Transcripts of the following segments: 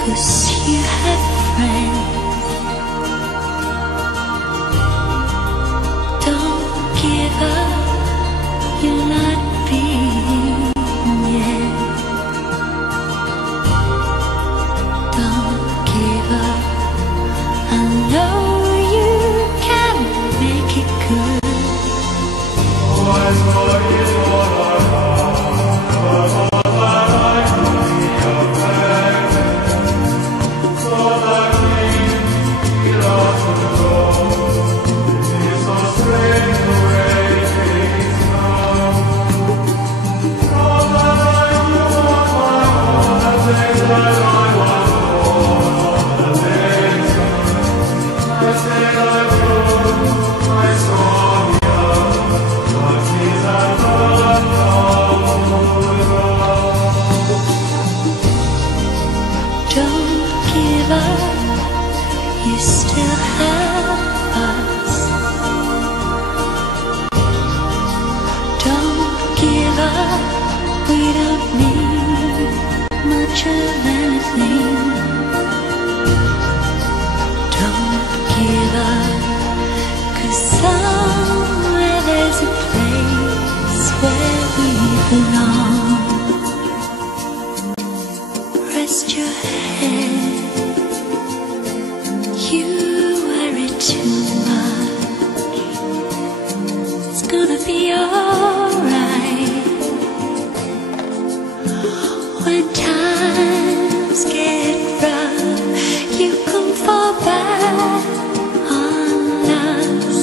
'cause you have friends. Don't give up, you're not beaten yet. Don't give up, I know you can make it good. You still have us. Don't give up, we don't need much of anything. Don't give up, 'cause somewhere there's a place where we belong. Rest your head. You worry too much. It's gonna be alright. When times get rough, you can fall back on us.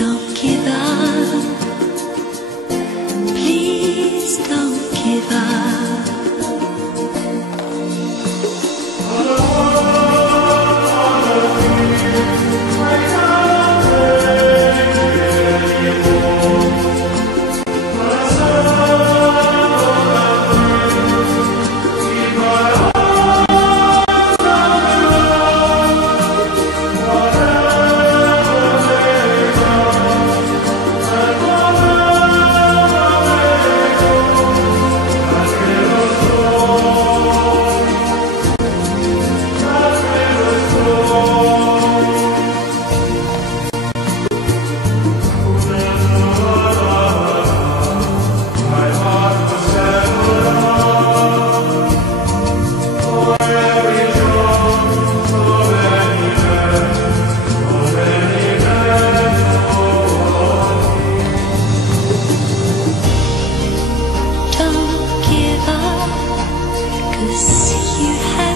Don't give up. Please don't give up. You have